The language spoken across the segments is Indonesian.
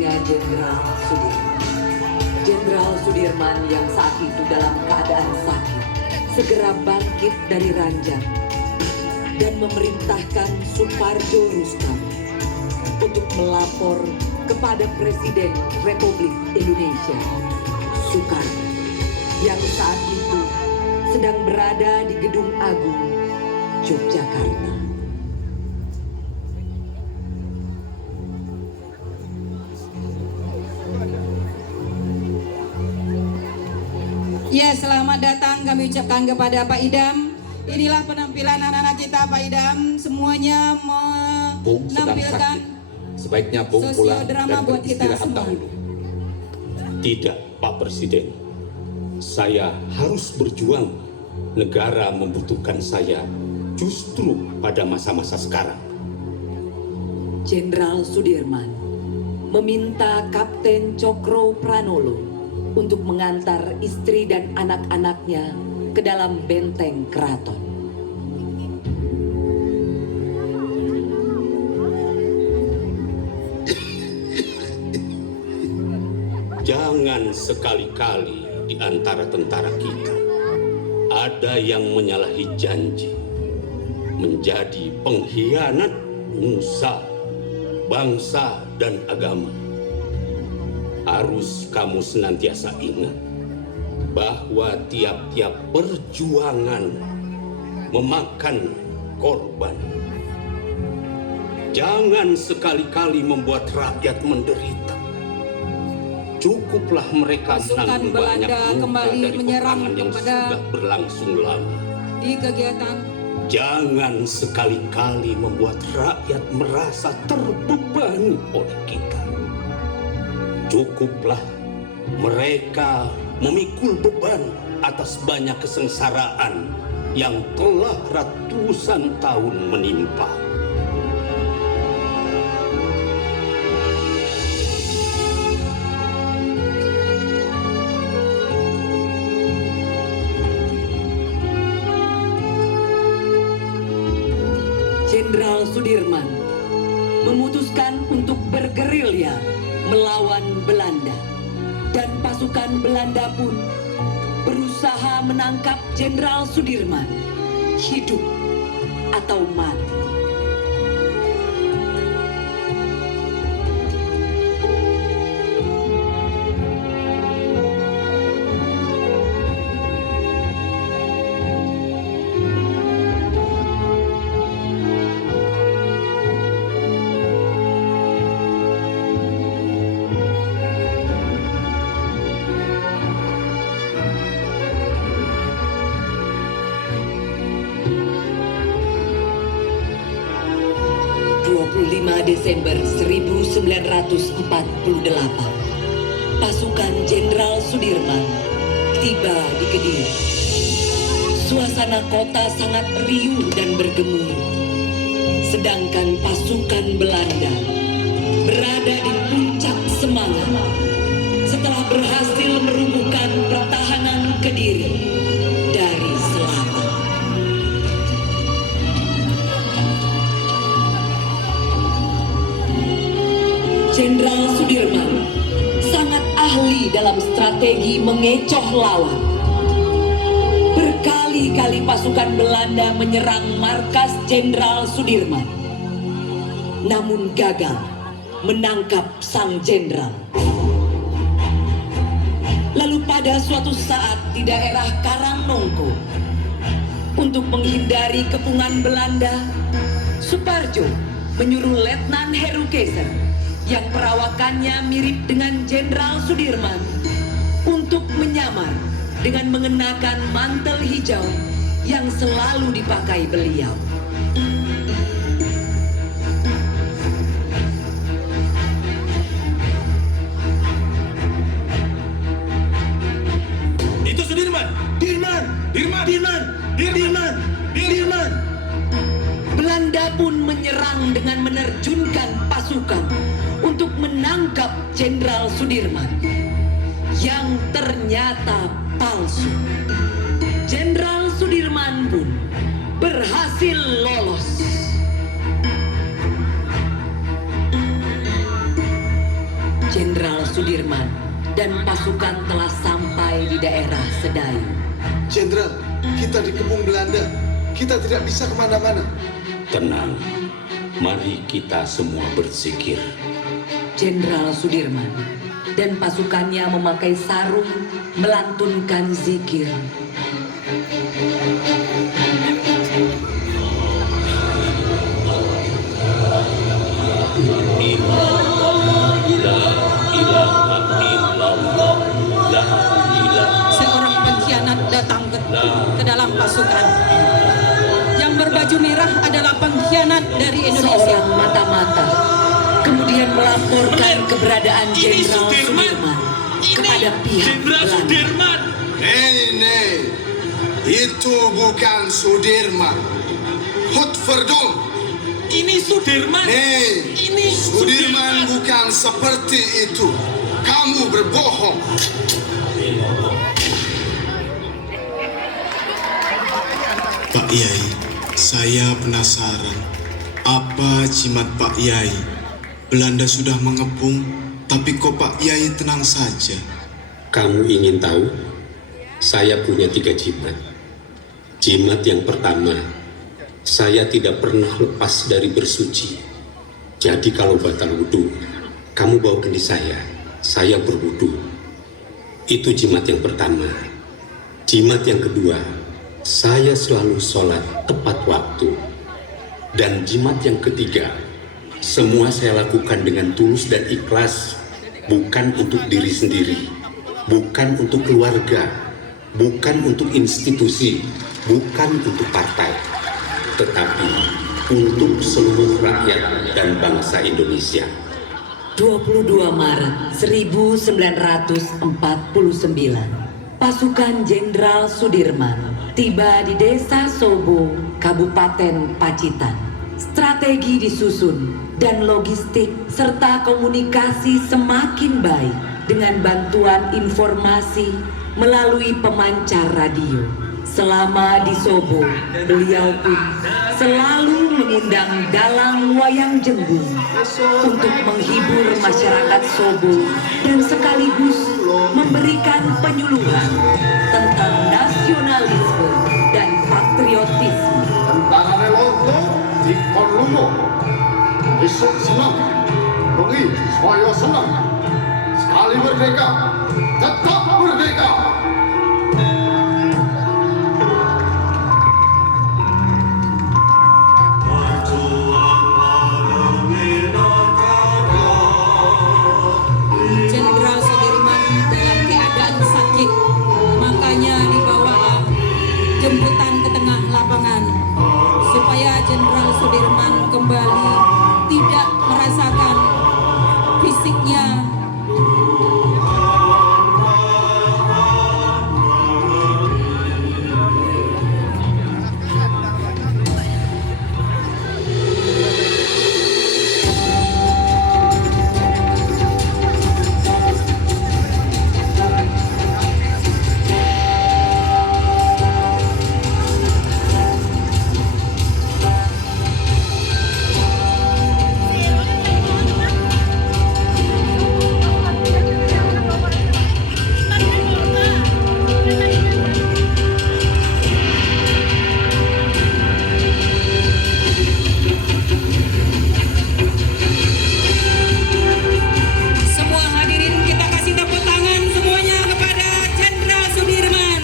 telinga Jenderal Sudirman. Jenderal Sudirman yang saat itu dalam keadaan sakit segera bangkit dari ranjang dan memerintahkan Suparjo Rustam untuk melapor kepada Presiden Republik Indonesia Soekarno yang saat itu sedang berada di Gedung Agung Yogyakarta. Ya, selamat datang kami ucapkan kepada Pak Idam. Inilah penampilan anak-anak kita, Pak Idam. Semuanya menampilkan sebaiknya Bung pulang dan buat kita beristirahat semua. dahulu. Tidak, Pak Presiden. Saya harus berjuang. Negara membutuhkan saya justru pada masa-masa sekarang. Jenderal Sudirman meminta Kapten Cokro Pranolo untuk mengantar istri dan anak-anaknya ke dalam benteng keraton. Jangan sekali-kali di antara tentara kita ada yang menyalahi janji, menjadi pengkhianat nusa, bangsa, dan agama. Harus kamu senantiasa ingat bahwa tiap-tiap perjuangan memakan korban. Jangan sekali-kali membuat rakyat menderita. Cukuplah mereka Pasukan menanggung Belanda banyak luka kembali dari menyerang peperangan yang kepada sudah berlangsung lama. di kegiatan. Jangan sekali-kali membuat rakyat merasa terbebani oleh kita. Cukuplah mereka memikul beban atas banyak kesengsaraan yang telah ratusan tahun menimpa. Jenderal Sudirman memutuskan untuk bergerilya melawan Belanda, dan pasukan Belanda pun berusaha menangkap Jenderal Sudirman hidup atau mati. Desember 1948, pasukan Jenderal Sudirman tiba di Kediri. Suasana kota sangat riuh dan bergemuruh, sedangkan pasukan Belanda berada di puncak semangat setelah berhasil merubuhkan pertahanan Kediri dari selatan. Jenderal Sudirman sangat ahli dalam strategi mengecoh lawan. Berkali-kali pasukan Belanda menyerang markas Jenderal Sudirman, namun gagal menangkap sang jenderal. Lalu pada suatu saat di daerah Karangnongko, untuk menghindari kepungan Belanda, Suparjo menyuruh Letnan Heru Keiser yang perawakannya mirip dengan Jenderal Sudirman untuk menyamar dengan mengenakan mantel hijau yang selalu dipakai beliau. Itu Sudirman! Dirman! Dirman! Dirman! Dirman! Dirman! Belanda pun menyerang dengan menerjunkan pasukan untuk menangkap Jenderal Sudirman yang ternyata palsu. Jenderal Sudirman pun berhasil lolos. Jenderal Sudirman dan pasukan telah sampai di daerah Sedayu. Jenderal, kita dikepung Belanda. Kita tidak bisa kemana-mana. Tenang, mari kita semua berzikir. Jenderal Sudirman dan pasukannya memakai sarung melantunkan zikir. Seorang pengkhianat datang ke dalam pasukan. Yang berbaju merah adalah pengkhianat dari Indonesia. Seorang mata-mata kemudian melaporkan keberadaan Jenderal Sudirman kepada pihak Belanda. Nei, itu bukan Sudirman. Hutferdom. Ini Sudirman. Nei, Ini Sudirman bukan seperti itu. Kamu berbohong. Pak Yai, saya penasaran. Apa jimat Pak Yai? Belanda sudah mengepung, tapi kok Pak Yai tenang saja? Kamu ingin tahu? Saya punya 3 jimat. Jimat yang pertama, saya tidak pernah lepas dari bersuci. Jadi kalau batal wudhu, kamu bawa kendi saya berwudhu. Itu jimat yang pertama. Jimat yang kedua, saya selalu sholat tepat waktu. Dan jimat yang ketiga, semua saya lakukan dengan tulus dan ikhlas, bukan untuk diri sendiri, bukan untuk keluarga, bukan untuk institusi, bukan untuk partai, tetapi untuk seluruh rakyat dan bangsa Indonesia. 22 Maret 1949, pasukan Jenderal Sudirman tiba di Desa Sobo, Kabupaten Pacitan. Strategi disusun dan logistik serta komunikasi semakin baik dengan bantuan informasi melalui pemancar radio. Selama di Sobo, beliau pun selalu mengundang dalang wayang jembung untuk menghibur masyarakat Sobo dan sekaligus memberikan penyuluhan tentang nasionalisme dan patriotisme. Tentara Relonto di Konlumo. Besok senang. Bengi, saya senang. Sekali merdeka, tetap merdeka. Jenderal Sudirman dalam keadaan sakit, makanya dibawalah jemputan ke tengah lapangan supaya Jenderal Sudirman kembali tidak merasakan fisiknya. Semua hadirin kita kasih tepuk tangan semuanya kepada Jenderal Sudirman.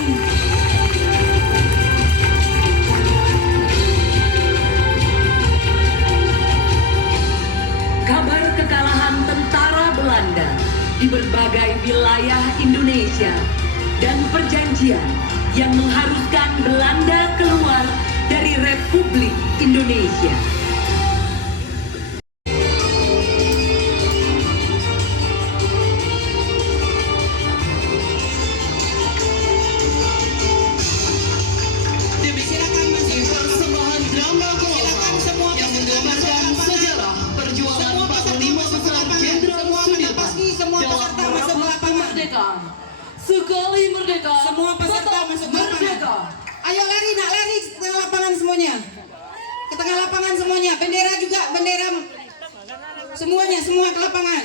Kabar kekalahan tentara Belanda di berbagai wilayah Indonesia dan perjanjian yang mengharuskan Belanda keluar dari Republik Indonesia. Silakan persembahan drama silakan semua yang menggambarkan sejarah perjuangan 45 besar Jenderal Sudirman. Semua peserta masuk ke lapangan. Sekali merdeka, Semua peserta masuk ke lapangan. Ayo lari, nak lari ke tengah lapangan semuanya. Ke tengah lapangan semuanya. Bendera juga, bendera Semuanya, semua ke lapangan.